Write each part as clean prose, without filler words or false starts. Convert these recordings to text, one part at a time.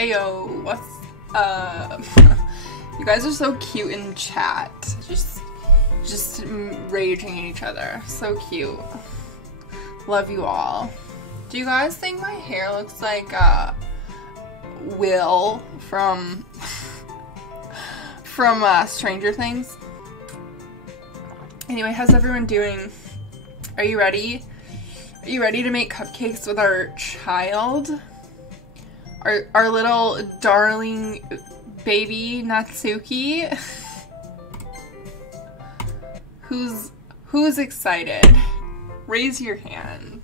Ayo, what's you guys are so cute in chat. Just raging at each other. So cute. Love you all. Do you guys think my hair looks like Will from Stranger Things? Anyway, how's everyone doing? Are you ready? Are you ready to make cupcakes with our child? Our little darling baby Natsuki? Who's excited? Raise your hand.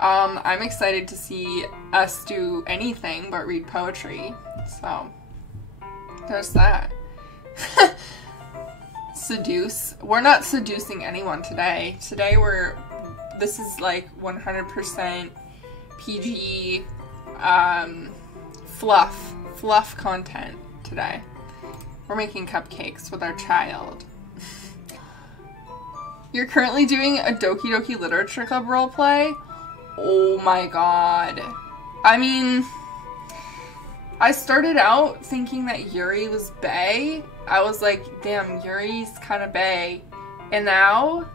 I'm excited to see us do anything but read poetry. So, there's that. Seduce. We're not seducing anyone today. Today this is like 100% PG, fluff content today. We're making cupcakes with our child. You're currently doing a Doki Literature Club roleplay? Oh my god. I mean, I started out thinking that Yuri was bae. I was like, damn, Yuri's kind of bae. And now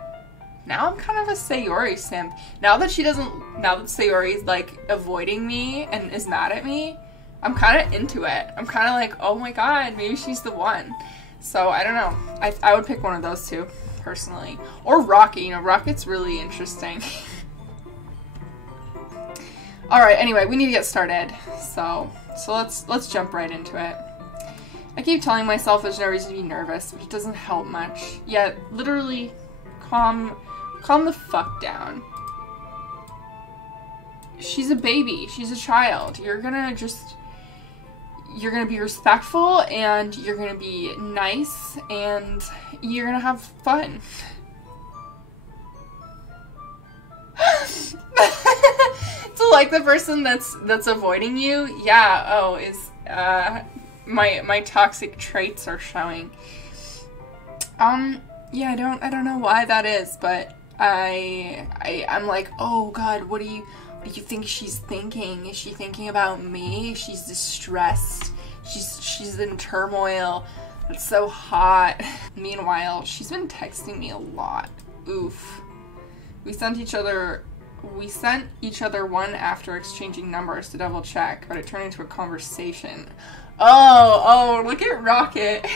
I'm kind of a Sayori simp. Now that Sayori's like avoiding me and is mad at me, I'm kind of into it. I'm kind of like, oh my god, maybe she's the one. So, I don't know. I would pick one of those two, personally. Or Rocket. You know, Rocket's really interesting. Alright, anyway, we need to get started. So let's jump right into it. I keep telling myself there's no reason to be nervous, but it doesn't help much. Yet, literally, calm the fuck down. She's a baby. She's a child. You're gonna be respectful, and you're gonna be nice, and you're gonna have fun. So, like, the person that's avoiding you, yeah, oh, is, my toxic traits are showing. Yeah, I don't know why that is, but I'm like, oh god, what do you think she's thinking? Is she thinking about me? She's distressed. She's in turmoil. It's so hot. Meanwhile, she's been texting me a lot. Oof. We sent each other one after exchanging numbers to double check, but it turned into a conversation. Oh, look at Rocket.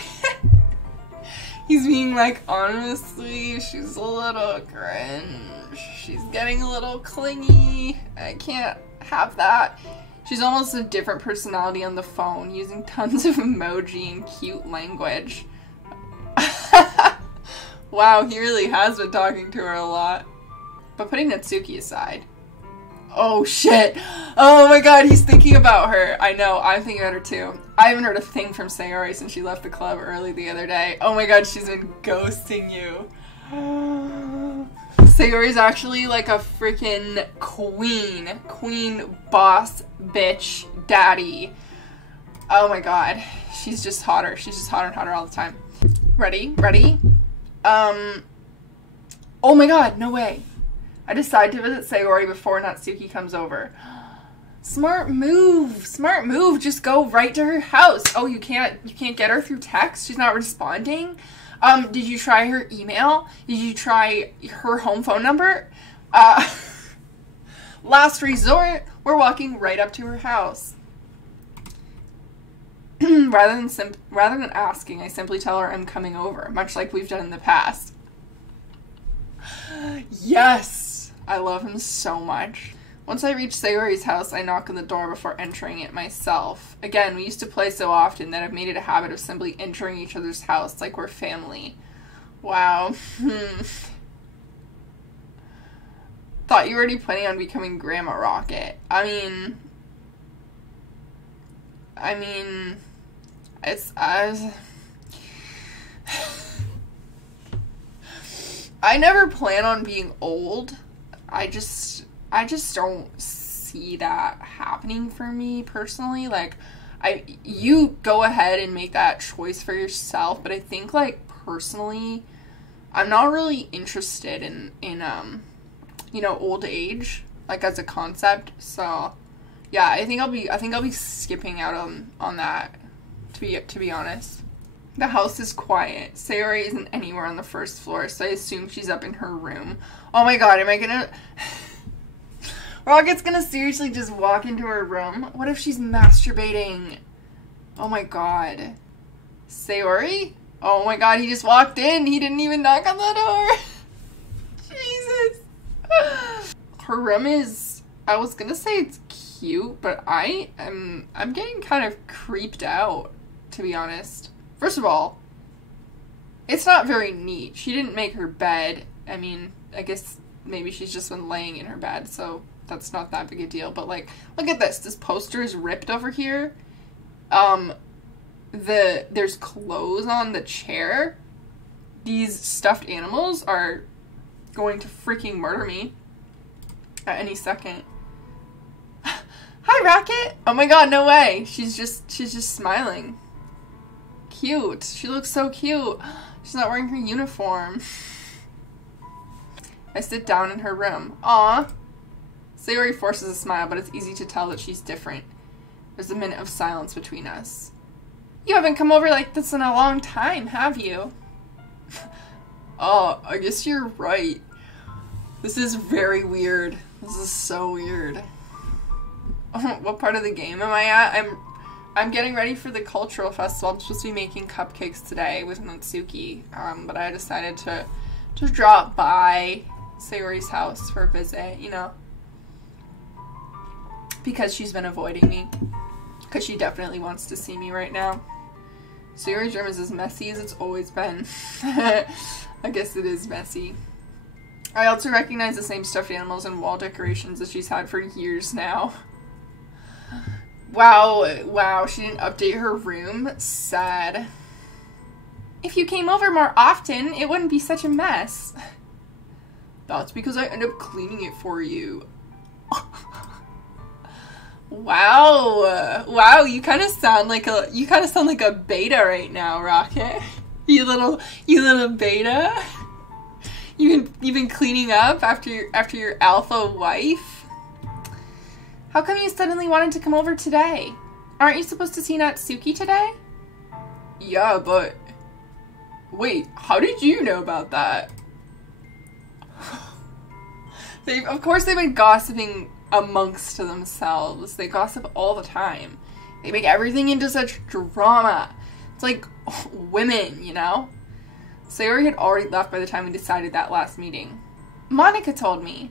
He's being like, honestly, she's a little cringe. She's getting a little clingy. I can't have that. She's almost a different personality on the phone, using tons of emoji and cute language. Wow, he really has been talking to her a lot. But putting Natsuki aside. Oh shit. Oh my god, he's thinking about her. I know, I'm thinking about her too. I haven't heard a thing from Sayori since she left the club early the other day. Oh my god, she's been ghosting you. Sayori's actually like a freaking queen, boss, bitch, daddy. Oh my god, she's just hotter. She's just hotter and hotter all the time. Ready? Oh my god, no way. I decide to visit Sayori before Natsuki comes over. Smart move. Just go right to her house. Oh, you can't get her through text? She's not responding? Did you try her email? Did you try her home phone number? Last resort, we're walking right up to her house. Rather than asking, I simply tell her I'm coming over, much like we've done in the past. Yes! I love him so much. Once I reach Sayori's house, I knock on the door before entering it myself. Again, we used to play so often that I've made it a habit of simply entering each other's house like we're family. Wow. Thought you were already planning on becoming Grandma Rocket. I mean, I never plan on being old. I just don't see that happening for me personally. Like, you go ahead and make that choice for yourself, but I think, like, personally, I'm not really interested in you know, old age, like, as a concept. So, Yeah, I think I'll be skipping out on that, to be honest. The house is quiet. Sayori isn't anywhere on the first floor, so I assume she's up in her room. Oh my god, am I gonna... Rocket's gonna seriously just walk into her room? What if she's masturbating? Oh my god. Sayori? Oh my god, he just walked in. He didn't even knock on the door. Jesus. Her room is... I was gonna say it's cute, but I'm getting kind of creeped out, to be honest. First of all, it's not very neat. She didn't make her bed. I mean, I guess maybe she's just been laying in her bed, so that's not that big a deal. But, like, look at this. This poster is ripped over here. There's clothes on the chair. These stuffed animals are going to freaking murder me at any second. Hi, Rocket! Oh my god, no way. She's just smiling. Cute. She looks so cute. She's not wearing her uniform. I sit down in her room. Aw. Sayori forces a smile, but it's easy to tell that she's different. There's a minute of silence between us. You haven't come over like this in a long time, have you? Oh, I guess you're right. This is very weird. This is so weird. What part of the game am I at? I'm getting ready for the cultural festival. I'm supposed to be making cupcakes today with Natsuki, but I decided to drop by Sayori's house for a visit, you know, because she's been avoiding me, because she definitely wants to see me right now. Sayori's room is as messy as it's always been. I guess it is messy. I also recognize the same stuffed animals and wall decorations that she's had for years now. Wow, she didn't update her room? Sad. If you came over more often, it wouldn't be such a mess. That's because I end up cleaning it for you. Wow, you kind of sound like a beta right now, Rocket. You little beta. You've been cleaning up after your alpha wife. How come you suddenly wanted to come over today? Aren't you supposed to see Natsuki today? Yeah, but... Wait, how did you know about that? Of course they've been gossiping amongst themselves. They gossip all the time. They make everything into such drama. It's like women, you know? Sayori had already left by the time we decided that last meeting. Monica told me.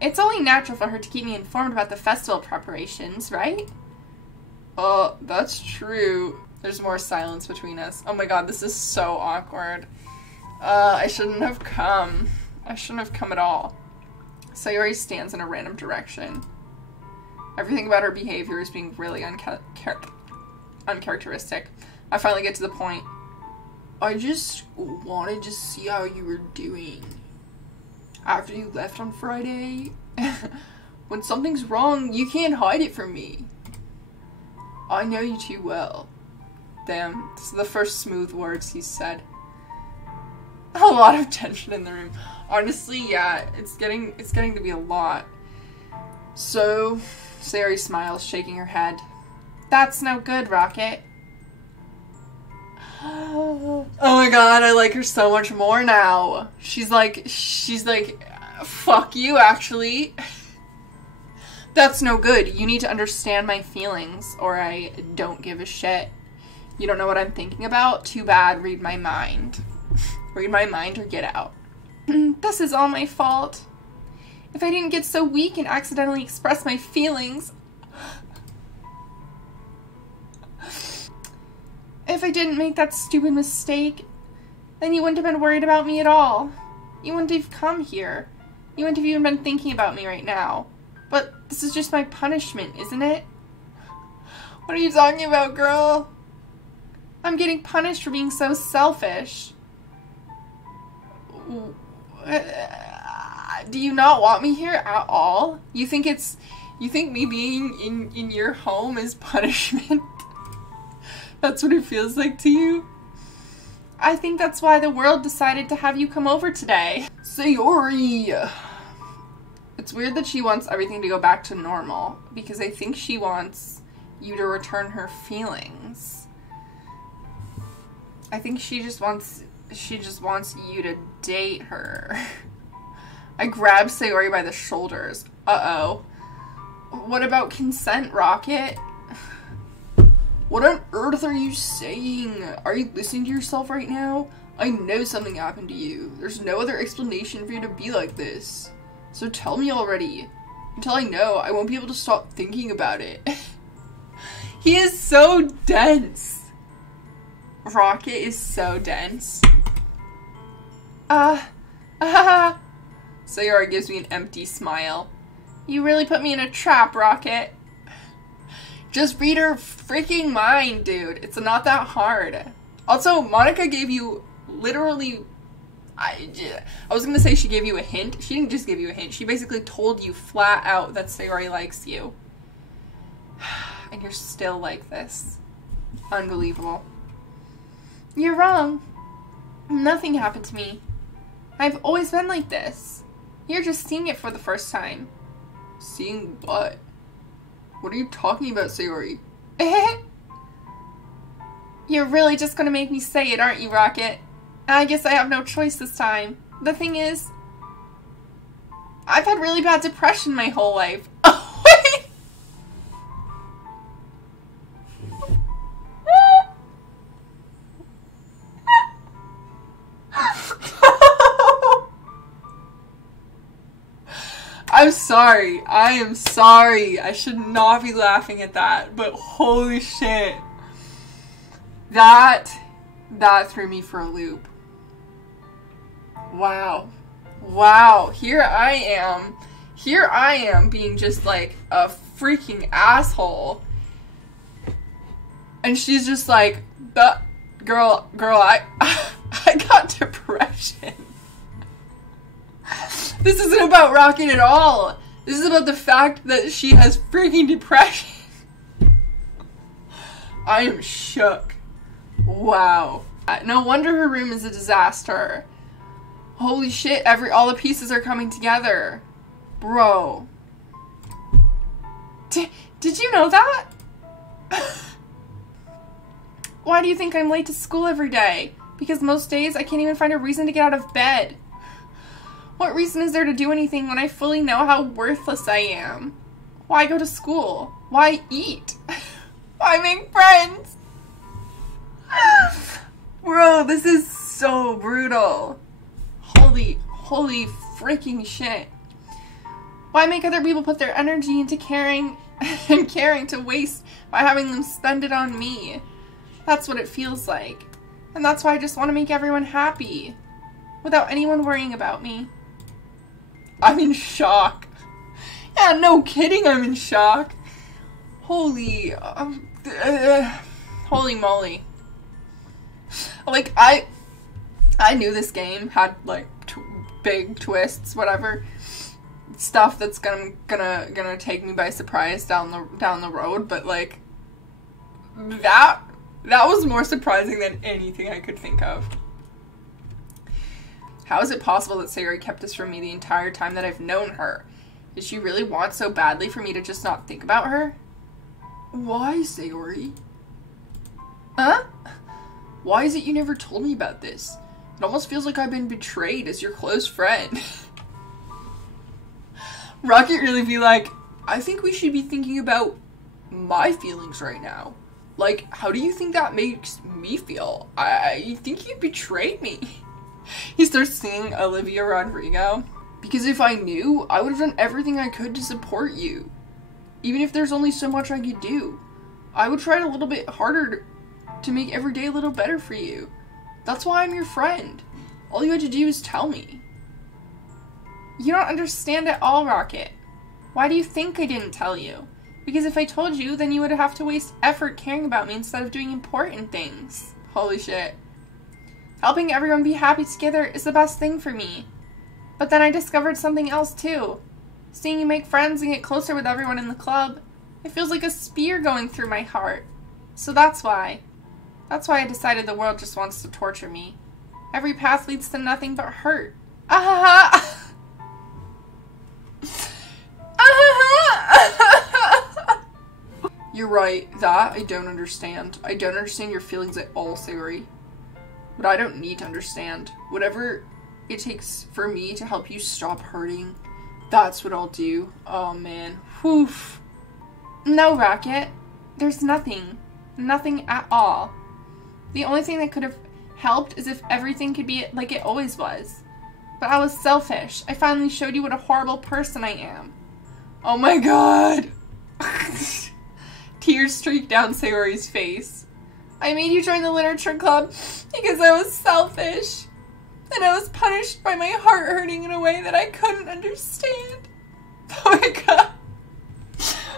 It's only natural for her to keep me informed about the festival preparations, right? That's true. There's more silence between us. Oh my god, this is so awkward. I shouldn't have come. I shouldn't have come at all. Sayori stands in a random direction. Everything about her behavior is being really uncharacteristic. I finally get to the point. I just wanted to see how you were doing. After you left on Friday, when something's wrong, you can't hide it from me. I know you too well. Damn, this is the first smooth words he's said. A lot of tension in the room. Honestly, yeah, it's getting to be a lot. So, Sayori smiles, shaking her head. That's no good, Rocket. Oh my god, I like her so much more now. She's like, fuck you, actually. That's no good. You need to understand my feelings, or I don't give a shit. You don't know what I'm thinking about? Too bad, read my mind. Read my mind or get out. This is all my fault. If I didn't get so weak and accidentally express my feelings... If I didn't make that stupid mistake, then you wouldn't have been worried about me at all. You wouldn't have come here. You wouldn't have even been thinking about me right now. But this is just my punishment, isn't it? What are you talking about, girl? I'm getting punished for being so selfish. Do you not want me here at all? You think me being in your home is punishment? That's what it feels like to you? I think that's why the world decided to have you come over today. Sayori! It's weird that she wants everything to go back to normal, because I think she wants you to return her feelings. I think she just wants you to date her. I grabbed Sayori by the shoulders. Uh-oh. What about consent, Rocket? What on earth are you saying? Are you listening to yourself right now? I know something happened to you. There's no other explanation for you to be like this. So tell me already. Until I know, I won't be able to stop thinking about it. He is so dense. Rocket is so dense. Sayori gives me an empty smile. You really put me in a trap, Rocket. Just read her freaking mind, dude. It's not that hard. Also, Monica gave you literally... I was gonna say she gave you a hint. She didn't just give you a hint. She basically told you flat out that Sayori likes you. And you're still like this. Unbelievable. You're wrong. Nothing happened to me. I've always been like this. You're just seeing it for the first time. Seeing what? What are you talking about, Sayori? You're really just gonna make me say it, aren't you, Rocket? I guess I have no choice this time. The thing is, I've had really bad depression my whole life. Oh, wait! I'm sorry. I am sorry. I should not be laughing at that, but holy shit. That threw me for a loop. Wow. Wow. Here I am being just like a freaking asshole. And she's just like, girl, I got depression. This isn't about Rocket at all. This is about the fact that she has freaking depression. I am shook. Wow. No wonder her room is a disaster. Holy shit, all the pieces are coming together. Bro. Did you know that? Why do you think I'm late to school every day? Because most days I can't even find a reason to get out of bed. What reason is there to do anything when I fully know how worthless I am? Why go to school? Why eat? Why make friends? Bro, this is so brutal. Holy freaking shit. Why make other people put their energy into caring and caring to waste by having them spend it on me? That's what it feels like. And that's why I just want to make everyone happy. Without anyone worrying about me. I'm in shock. Yeah, no kidding, I'm in shock. Holy moly. Like, I knew this game had, like, big twists, whatever. Stuff that's gonna take me by surprise down the road, but, like, that was more surprising than anything I could think of. How is it possible that Sayori kept this from me the entire time that I've known her? Did she really want so badly for me to just not think about her? Why, Sayori? Huh? Why is it you never told me about this? It almost feels like I've been betrayed as your close friend. Rocket really be like, I think we should be thinking about my feelings right now. Like, how do you think that makes me feel? I think you betrayed me. He starts singing Olivia Rodrigo. Because if I knew, I would have done everything I could to support you. Even if there's only so much I could do. I would try a little bit harder to make every day a little better for you. That's why I'm your friend. All you had to do is tell me. You don't understand at all, Rocket. Why do you think I didn't tell you? Because if I told you, then you would have to waste effort caring about me instead of doing important things. Holy shit. Helping everyone be happy together is the best thing for me. But then I discovered something else too. Seeing you make friends and get closer with everyone in the club, it feels like a spear going through my heart. So that's why. That's why I decided the world just wants to torture me. Every path leads to nothing but hurt. Ah! You're right. That I don't understand. I don't understand your feelings at all, Sayori. But I don't need to understand. Whatever it takes for me to help you stop hurting, that's what I'll do. Oh, man. Whew. No, Rocket. There's nothing. Nothing at all. The only thing that could have helped is if everything could be like it always was. But I was selfish. I finally showed you what a horrible person I am. Oh my god. Tears streaked down Sayori's face. I made you join the literature club because I was selfish. And I was punished by my heart hurting in a way that I couldn't understand. Oh my god.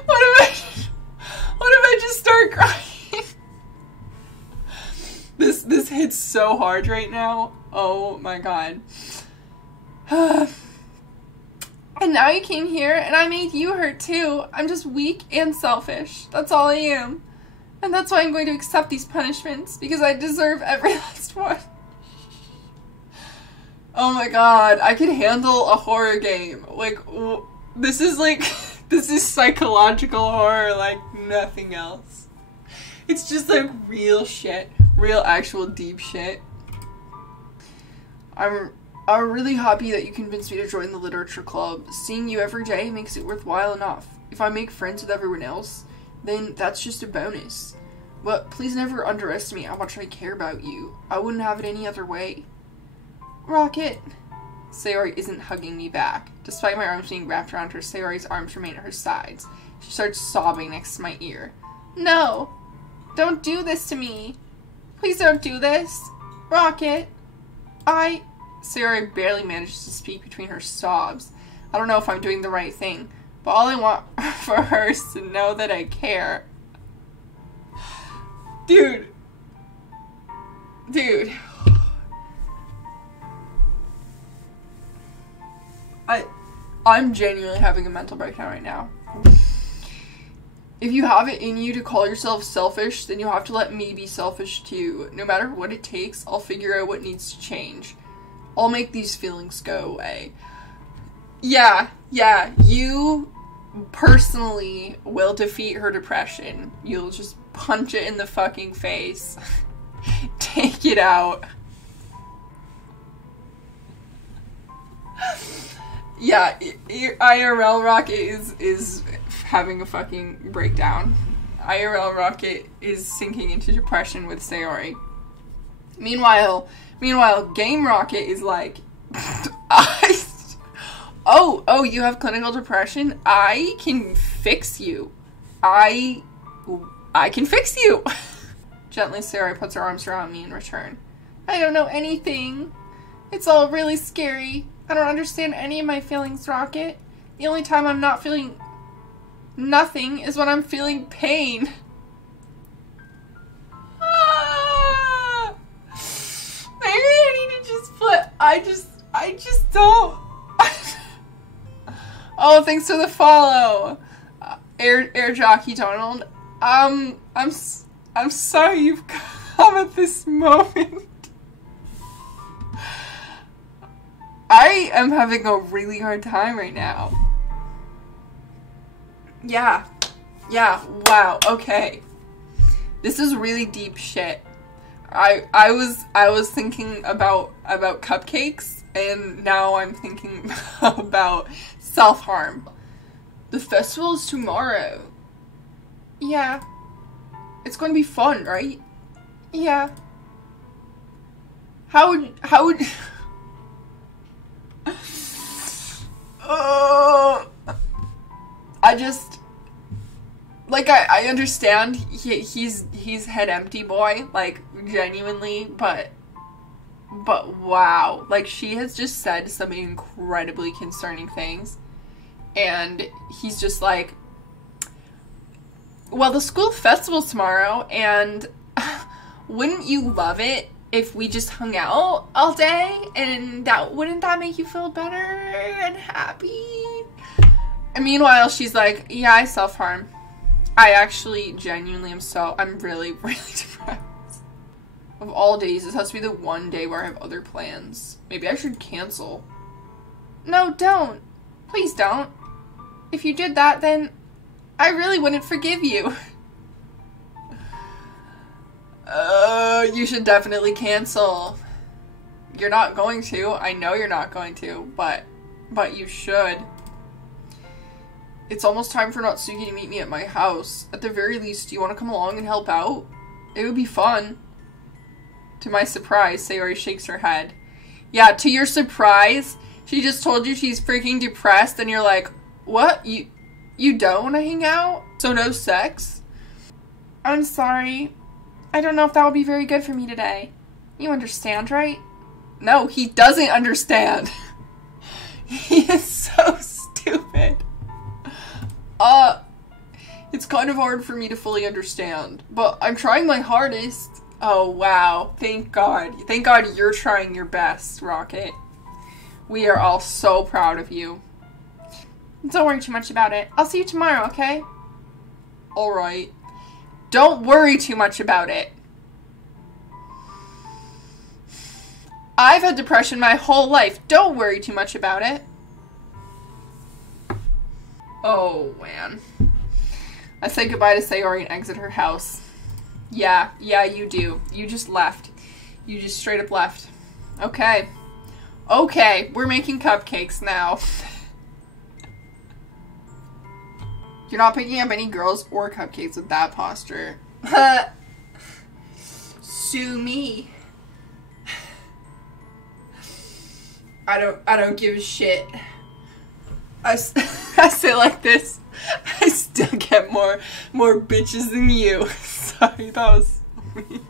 What if I just start crying? This hits so hard right now. Oh my god. And now you came here and I made you hurt too. I'm just weak and selfish. That's all I am. And that's why I'm going to accept these punishments, because I deserve every last one. Oh my god, I can handle a horror game. Like, this is like, this is psychological horror like nothing else. It's just like real shit. Real actual deep shit. I'm really happy that you convinced me to join the literature club. Seeing you every day makes it worthwhile enough. If I make friends with everyone else, then that's just a bonus. But please never underestimate how much I care about you. I wouldn't have it any other way. Rocket. Sayori isn't hugging me back. Despite my arms being wrapped around her, Sayori's arms remain at her sides. She starts sobbing next to my ear. No! Don't do this to me! Please don't do this! Rocket! Sayori barely manages to speak between her sobs. I don't know if I'm doing the right thing, but all I want for her is to know that I care. Dude. I'm genuinely having a mental breakdown right now. If you have it in you to call yourself selfish, then you have to let me be selfish too. No matter what it takes, I'll figure out what needs to change. I'll make these feelings go away. Yeah, you personally will defeat her depression. You'll just punch it in the fucking face. Take it out. Yeah, IRL Rocket is having a fucking breakdown. IRL Rocket is sinking into depression with Sayori. Meanwhile, Game Rocket is like, oh, you have clinical depression? I can fix you. I can fix you. Gently, Sayori puts her arms around me in return. I don't know anything. It's all really scary. I don't understand any of my feelings, Rocket. The only time I'm not feeling nothing is when I'm feeling pain. Maybe I need to just flip. I just don't. Oh, thanks for the follow, Air Jockey Donald. I'm sorry you've come at this moment. I am having a really hard time right now. Yeah, wow, okay. This is really deep shit. I was thinking about cupcakes, and now I'm thinking about self-harm. The festival is tomorrow. Yeah. It's going to be fun, right? Yeah. How would I just, like, I understand he's head empty boy, like, genuinely, but wow, like, she has just said some incredibly concerning things, and he's just like, well, the school festival's tomorrow, and wouldn't you love it if we just hung out all day, and wouldn't that make you feel better and happy? And meanwhile, she's like, yeah, I self-harm. I actually genuinely I'm really, really depressed. Of all days, this has to be the one day where I have other plans. Maybe I should cancel. No, don't. Please don't. If you did that, then I really wouldn't forgive you. You should definitely cancel. You're not going to. I know you're not going to, but you should. It's almost time for Natsuki to meet me at my house. At the very least, do you want to come along and help out? It would be fun. To my surprise, Sayori shakes her head. Yeah, to your surprise, she just told you she's freaking depressed and you're like, what? You don't want to hang out? So no sex? I'm sorry. I don't know if that would be very good for me today. You understand, right? No, he doesn't understand. He is so stupid. It's kind of hard for me to fully understand, but I'm trying my hardest. Oh, wow. Thank God. Thank God you're trying your best, Rocket. We are all so proud of you. Don't worry too much about it. I'll see you tomorrow, okay? Alright. Don't worry too much about it. I've had depression my whole life. Don't worry too much about it. Oh, man. I say goodbye to Sayori and exit her house. Yeah, you do. You just left. You just straight up left. Okay. Okay, we're making cupcakes now. You're not picking up any girls or cupcakes with that posture. Sue me. I don't give a shit. I say like this. I still get more bitches than you. Sorry, that was me.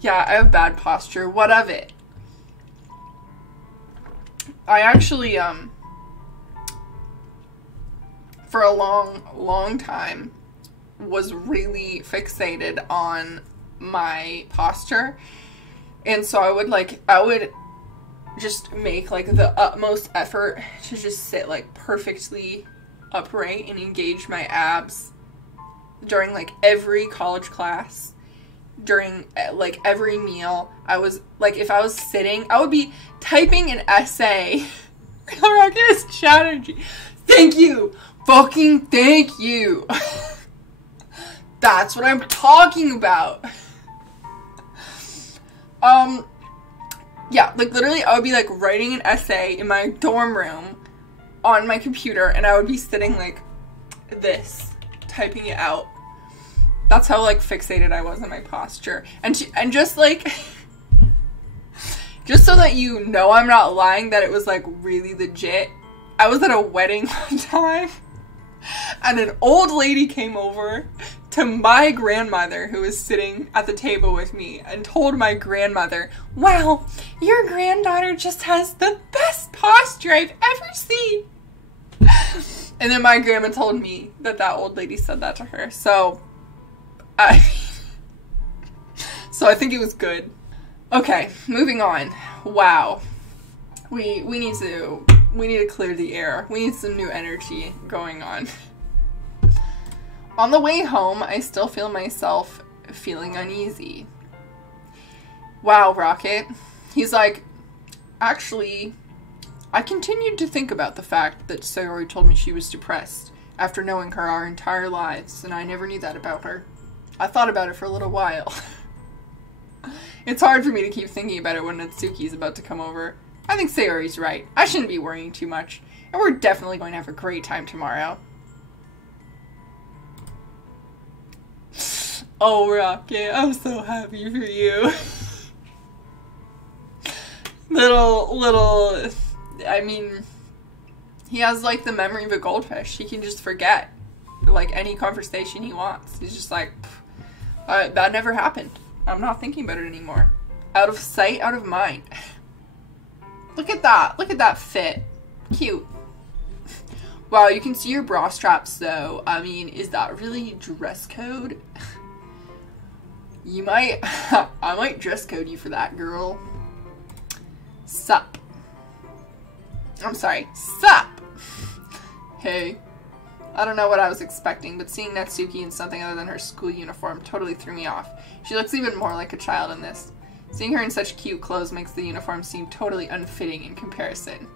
Yeah, I have bad posture. What of it? I actually, for a long time, was really fixated on my posture. And so I would just make, like, the utmost effort to just sit, like, perfectly upright and engage my abs during, like, every college class. During, like, every meal. I was, like, if I was sitting, I would be typing an essay. Rocket is Chatterjee. Thank you! Fucking thank you! That's what I'm talking about! Yeah, like, literally, I would be, like, writing an essay in my dorm room on my computer, and I would be sitting, like, this, typing it out. That's how, like, fixated I was on my posture. And just, like, just so that you know I'm not lying, that it was, like, really legit, I was at a wedding one time, and an old lady came over to my grandmother, who was sitting at the table with me, and told my grandmother, wow, your granddaughter just has the best posture I've ever seen. And then my grandma told me that old lady said that to her. So I think it was good. Okay, moving on. Wow. We need to clear the air. We need some new energy going on. On the way home, I still feel myself feeling uneasy. Wow, Rocket. He's like, actually, I continued to think about the fact that Sayori told me she was depressed after knowing her our entire lives, and I never knew that about her. I thought about it for a little while. It's hard for me to keep thinking about it when Natsuki's about to come over. I think Sayori's right. I shouldn't be worrying too much, and we're definitely going to have a great time tomorrow. Oh, Rocket, I'm so happy for you. little, I mean, he has, like, the memory of a goldfish. He can just forget, like, any conversation he wants. He's just like, that never happened. I'm not thinking about it anymore. Out of sight, out of mind. Look at that. Look at that fit. Cute. Wow, you can see your bra straps, though. I mean, is that really dress code? You might... I might dress code you for that, girl. Sup. I'm sorry. Sup! Hey. I don't know what I was expecting, but seeing Natsuki in something other than her school uniform totally threw me off. She looks even more like a child in this. Seeing her in such cute clothes makes the uniform seem totally unfitting in comparison.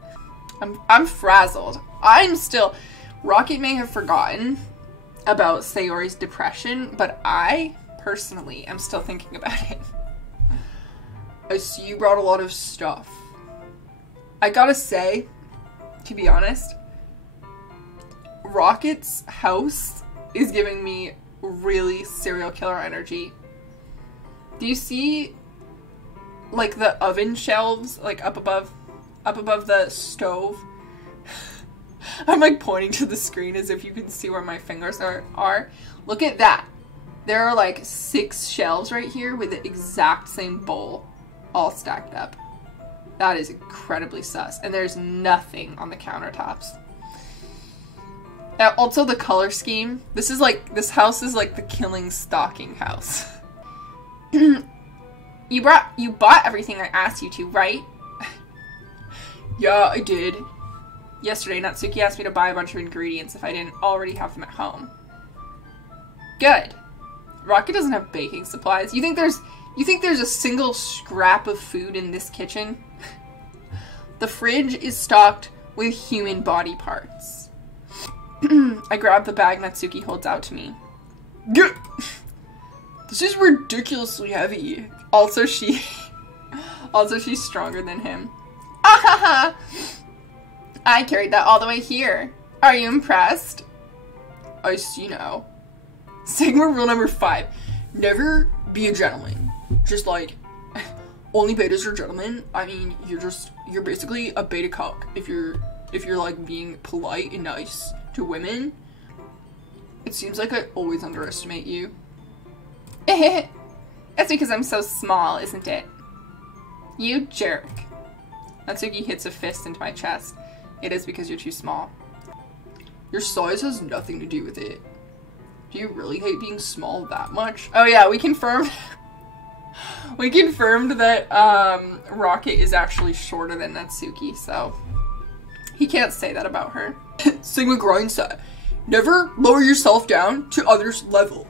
I'm frazzled. I'm still... Rocket may have forgotten about Sayori's depression, but I personally, I'm still thinking about it. I see you brought a lot of stuff. I gotta say, to be honest, Rocket's house is giving me really serial killer energy. Do you see, like, the oven shelves, like, up above the stove? I'm, like, pointing to the screen as if you can see where my fingers are. Look at that. There are, like, 6 shelves right here with the exact same bowl all stacked up. That is incredibly sus. And there's nothing on the countertops. Also, the color scheme. This house is like the killing stalking house. You bought everything I asked you to, right? Yeah, I did. Yesterday, Natsuki asked me to buy a bunch of ingredients if I didn't already have them at home. Good. Rocket doesn't have baking supplies. You think there's a single scrap of food in this kitchen? The fridge is stocked with human body parts. I grab the bag Natsuki holds out to me. This is ridiculously heavy. Also, she's stronger than him. Ahaha! I carried that all the way here. Are you impressed? I see now. Sigma rule number 5. Never be a gentleman. Just like, only betas are gentlemen. I mean, you're basically a beta cuck if you're like being polite and nice to women. It seems like I always underestimate you. That's because I'm so small, isn't it? You jerk. Natsuki hits a fist into my chest. It is because you're too small. Your size has nothing to do with it. Do you really hate being small that much? Oh yeah, we confirmed we confirmed that Rocket is actually shorter than Natsuki, so he can't say that about her. Sigma grind set. Never lower yourself down to others' level.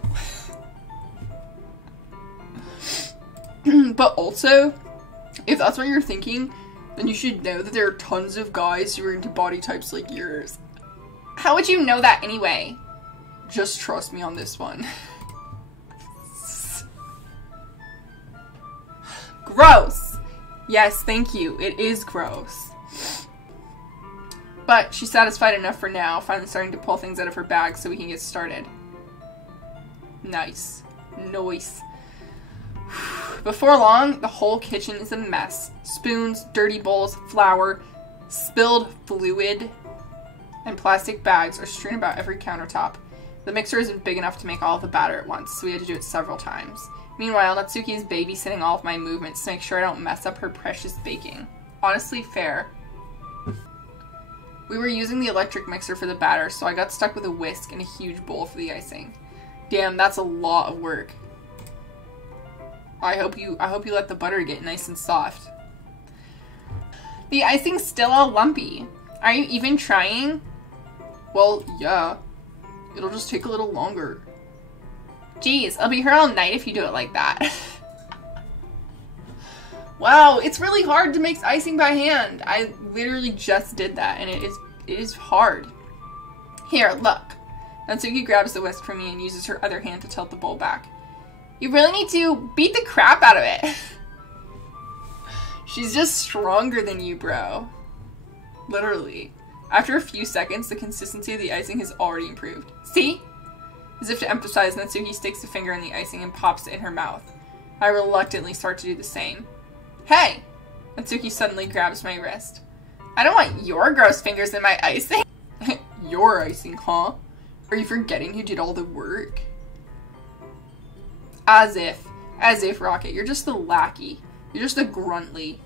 But also, if that's what you're thinking, then you should know that there are tons of guys who are into body types like yours. How would you know that anyway? Just trust me on this one. Gross! Yes, thank you. It is gross. But she's satisfied enough for now, finally starting to pull things out of her bag so we can get started. Nice. Nice. Before long, the whole kitchen is a mess. Spoons, dirty bowls, flour, spilled fluid, and plastic bags are strewn about every countertop. The mixer isn't big enough to make all of the batter at once, so we had to do it several times. Meanwhile, Natsuki is babysitting all of my movements to make sure I don't mess up her precious baking. Honestly, fair. We were using the electric mixer for the batter, so I got stuck with a whisk and a huge bowl for the icing. Damn, that's a lot of work. I hope you let the butter get nice and soft. The icing's still all lumpy. Are you even trying? Well, yeah. It'll just take a little longer. Jeez, I'll be here all night if you do it like that. Wow, it's really hard to mix icing by hand. I literally just did that, and it is hard. Here, look. Natsuki grabs the whisk from me and uses her other hand to tilt the bowl back. You really need to beat the crap out of it. She's just stronger than you, bro. Literally. After a few seconds, the consistency of the icing has already improved. See? As if to emphasize, Natsuki sticks a finger in the icing and pops it in her mouth. I reluctantly start to do the same. Hey! Natsuki suddenly grabs my wrist. I don't want your gross fingers in my icing. Your icing, huh? Are you forgetting who did all the work? As if, Rocket, you're just the lackey. You're just a gruntly.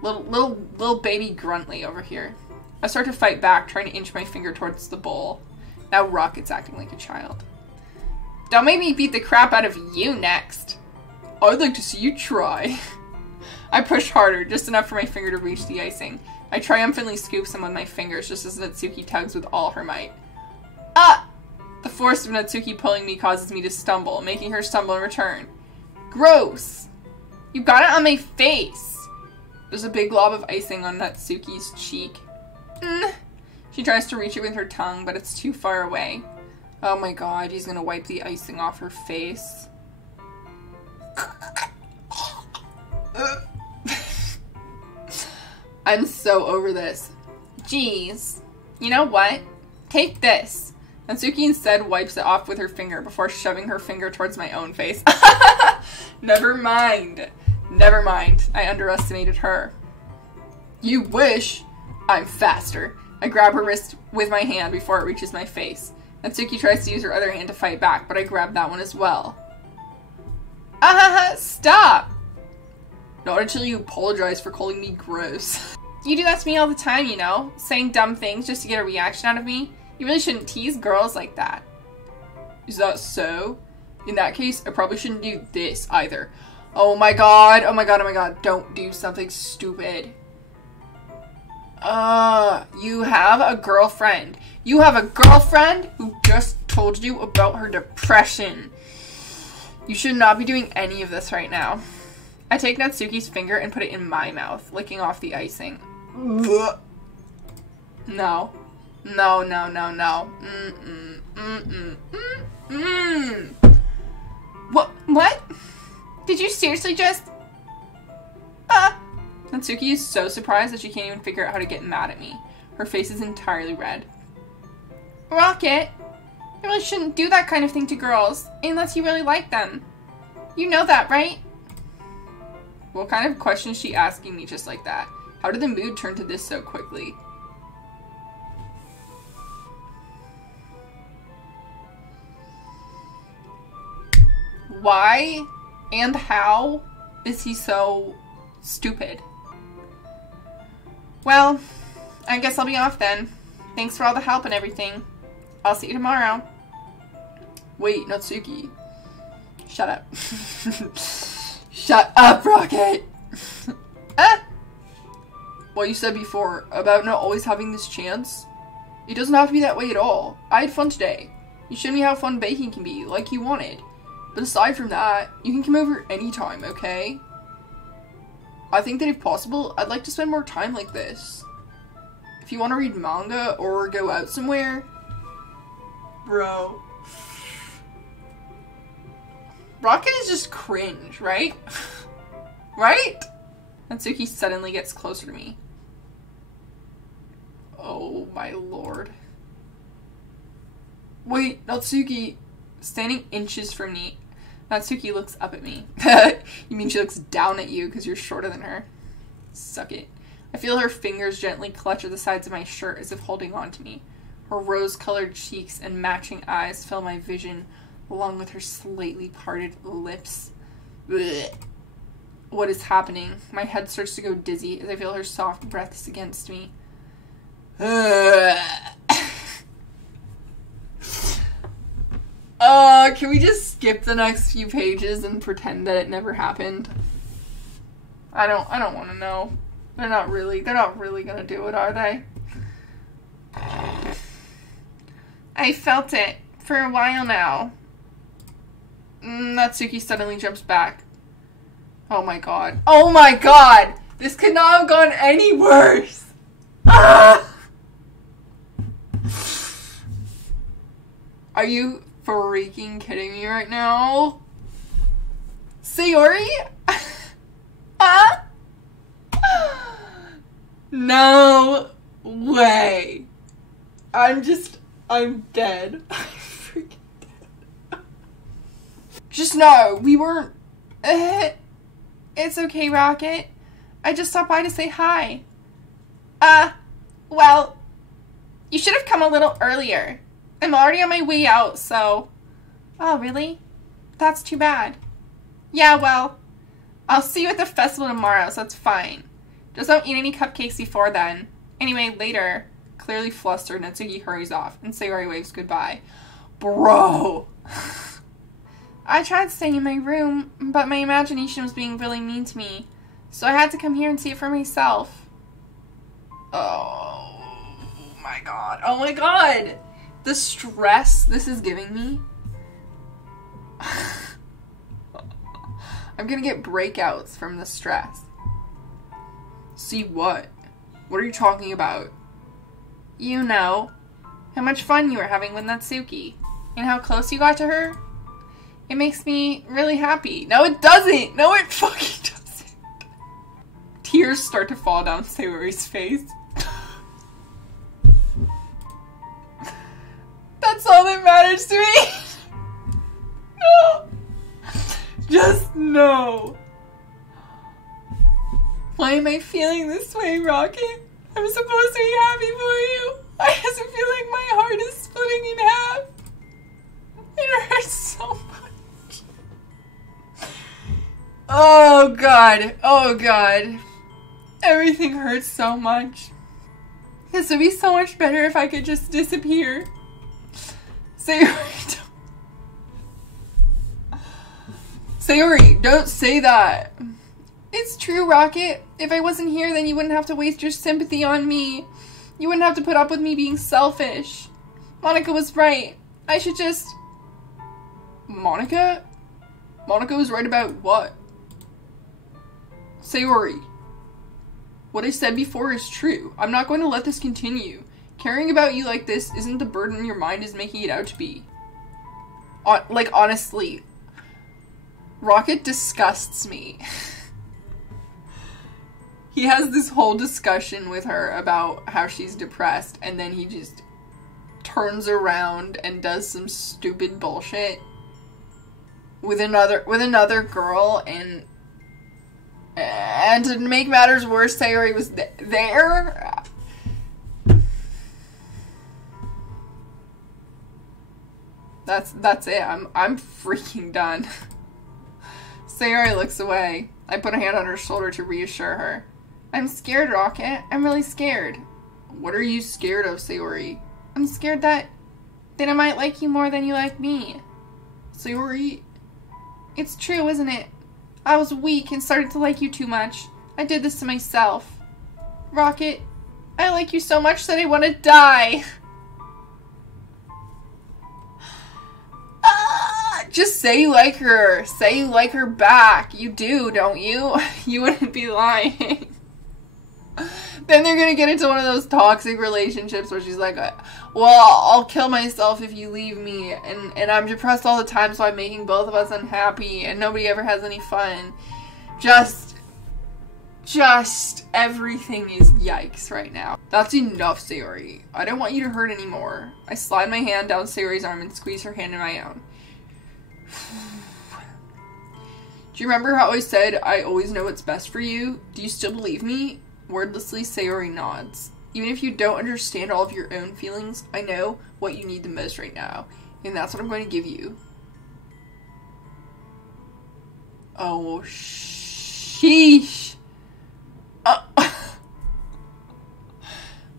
Little baby gruntly over here. I start to fight back, trying to inch my finger towards the bowl. Now Rocket's acting like a child. Don't make me beat the crap out of you next. I'd like to see you try. I push harder, just enough for my finger to reach the icing. I triumphantly scoop some with my fingers, just as Natsuki tugs with all her might. Ah! The force of Natsuki pulling me causes me to stumble, making her stumble in return. Gross! You got it on my face! There's a big glob of icing on Natsuki's cheek. She tries to reach it with her tongue, but it's too far away. Oh my god, he's gonna wipe the icing off her face. I'm so over this. Jeez. You know what? Take this. Natsuki instead wipes it off with her finger before shoving her finger towards my own face. Never mind. Never mind. I underestimated her. You wish. I'm faster. I grab her wrist with my hand before it reaches my face. Natsuki tries to use her other hand to fight back, but I grab that one as well. Stop! Not until you apologize for calling me gross. You do that to me all the time, you know? Saying dumb things just to get a reaction out of me. You really shouldn't tease girls like that. Is that so? In that case, I probably shouldn't do this either. Oh my god, oh my god, oh my god. Don't do something stupid. You have a girlfriend. You have a girlfriend who just told you about her depression. You should not be doing any of this right now. I take Natsuki's finger and put it in my mouth, licking off the icing. No. No, no, no, no. What? Did you seriously just... Natsuki is so surprised that she can't even figure out how to get mad at me. Her face is entirely red. Rocket, you really shouldn't do that kind of thing to girls, unless you really like them. You know that, right? What kind of question is she asking me just like that? How did the mood turn to this so quickly? Why and how is he so stupid? Well, I guess I'll be off then. Thanks for all the help and everything. I'll see you tomorrow. Wait, Natsuki. Shut up. Shut up, Rocket! What you said before about not always having this chance? It doesn't have to be that way at all. I had fun today. You showed me how fun baking can be, like you wanted. But aside from that, you can come over anytime, okay? I think that if possible, I'd like to spend more time like this. If you want to read manga or go out somewhere... Bro. Rocket is just cringe, right? Right? Natsuki suddenly gets closer to me. Oh my lord. Wait, Natsuki. Standing inches from me, Natsuki looks up at me. You mean she looks down at you because you're shorter than her? Suck it. I feel her fingers gently clutch at the sides of my shirt as if holding on to me. Her rose-colored cheeks and matching eyes fill my vision, along with her slightly parted lips. Blech. What is happening? My head starts to go dizzy as I feel her soft breaths against me. Can we just skip the next few pages and pretend that it never happened? I don't want to know. They're not really gonna do it, are they? I felt it for a while now. Natsuki suddenly jumps back. Oh my god. Oh my god! This could not have gone any worse! Ah! Are you freaking kidding me right now? Sayori? Huh? No way. I'm dead. I'm freaking dead. Just know, we weren't... It's okay, Rocket. I just stopped by to say hi. Well, you should have come a little earlier. I'm already on my way out, so... Oh, really? That's too bad. Yeah, well, I'll see you at the festival tomorrow, so that's fine. Just don't eat any cupcakes before then. Anyway, later. Clearly flustered, Natsuki hurries off, and Sayori waves goodbye. Bro! I tried staying in my room, but my imagination was being really mean to me, so I had to come here and see it for myself. Oh my god. Oh my god! The stress this is giving me. I'm gonna get breakouts from the stress. See what? What are you talking about? You know, how much fun you were having with Natsuki, and how close you got to her. It makes me really happy. No, it doesn't! No, it fucking doesn't! tears start to fall down Sayori's face. That's all that matters to me. No. Just no. Why am I feeling this way, Rocket? I'm supposed to be happy for you. I just feel like my heart is splitting in half. It hurts so much. Oh god. Oh god. Everything hurts so much. This would be so much better if I could just disappear. Sayori, Sayori, don't say that. It's true, Rocket. If I wasn't here, then you wouldn't have to waste your sympathy on me. You wouldn't have to put up with me being selfish. Monica was right. I should just... Monica? Monica was right about what? Sayori. What I said before is true. I'm not going to let this continue. Caring about you like this isn't the burden your mind is making it out to be. Like, honestly, Rocket disgusts me. He has this whole discussion with her about how she's depressed, and then he just turns around and does some stupid bullshit with another girl, and to make matters worse, Sayori was there. That's it. I'm freaking done. Sayori looks away. I put a hand on her shoulder to reassure her. I'm scared, Rocket. I'm really scared. What are you scared of, Sayori? I'm scared that I might like you more than you like me. Sayori? It's true, isn't it? I was weak and started to like you too much. I did this to myself. Rocket, I like you so much that I want to die. Just say you like her. Say you like her back. You do, don't you? You wouldn't be lying. Then they're gonna get into one of those toxic relationships where she's like, well, I'll kill myself if you leave me, and I'm depressed all the time, so I'm making both of us unhappy, and nobody ever has any fun. Just everything is yikes right now. That's enough, Sayori. I don't want you to hurt anymore. I slide my hand down Sayori's arm and squeeze her hand in my own. Do you remember how I said I always know what's best for you? Do you still believe me? Wordlessly, Sayori nods. Even if you don't understand all of your own feelings, I know what you need the most right now, and that's what I'm going to give you. Oh, sheesh.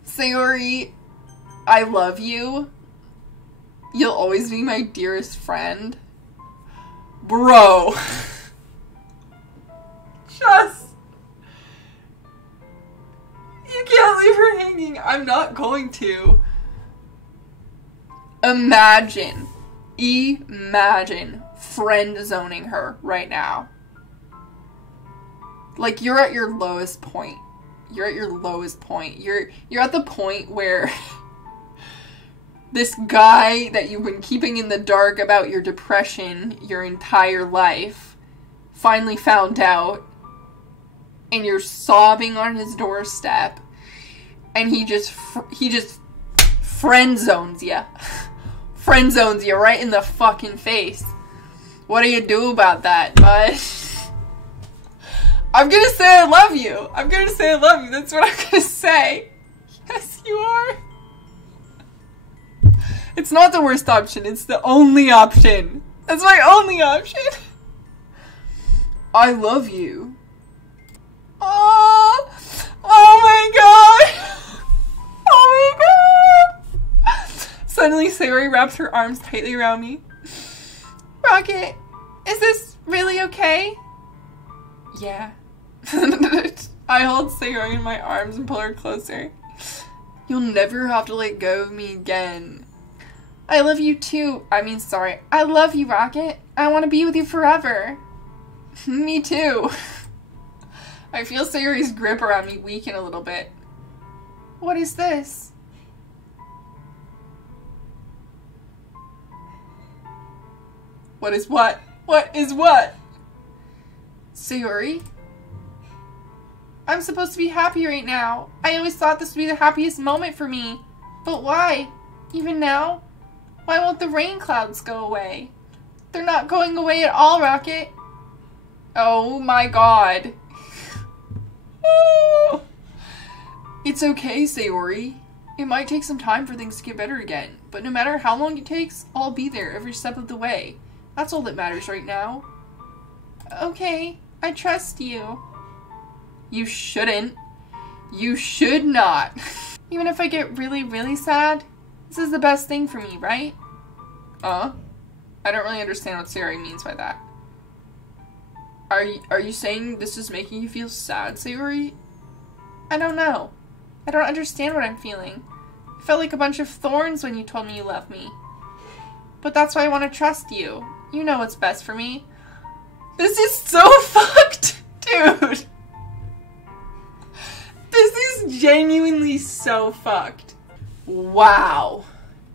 Sayori, I love you. You'll always be my dearest friend. Bro. You can't leave her hanging. I'm not going to. Imagine friend zoning her right now. Like, you're at your lowest point. You're at your lowest point. You're at the point where this guy that you've been keeping in the dark about your depression your entire life finally found out, and you're sobbing on his doorstep, and he just friend zones you. Friend zones you right in the fucking face. What do you do about that, bud? I'm gonna say I love you. I'm gonna say I love you. That's what I'm gonna say. Yes, you are. It's not the worst option. It's the only option. That's my only option. I love you. Oh my god. Oh my god. Suddenly, Sayori wraps her arms tightly around me. Rocket, is this really okay? Yeah. I hold Sayori in my arms and pull her closer. You'll never have to let go of me again. I love you too. Sorry. I love you, Rocket. I want to be with you forever. Me too. I feel Sayori's grip around me weaken a little bit. What is this? What is what? What is what? Sayori? I'm supposed to be happy right now. I always thought this would be the happiest moment for me. But why? Even now? Why won't the rain clouds go away? They're not going away at all, Rocket. Oh my god. It's okay, Sayori. It might take some time for things to get better again, but no matter how long it takes, I'll be there every step of the way. That's all that matters right now. Okay, I trust you. You shouldn't. You should not. Even if I get really, really sad, this is the best thing for me, right? I don't really understand what Sayori means by that. Are you saying this is making you feel sad, Sayori? I don't know. I don't understand what I'm feeling. I felt like a bunch of thorns when you told me you love me. But that's why I want to trust you. You know what's best for me. This is so fucked, dude. This is genuinely so fucked. Wow.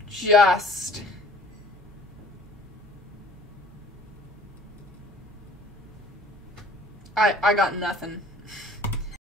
Just... I got nothing.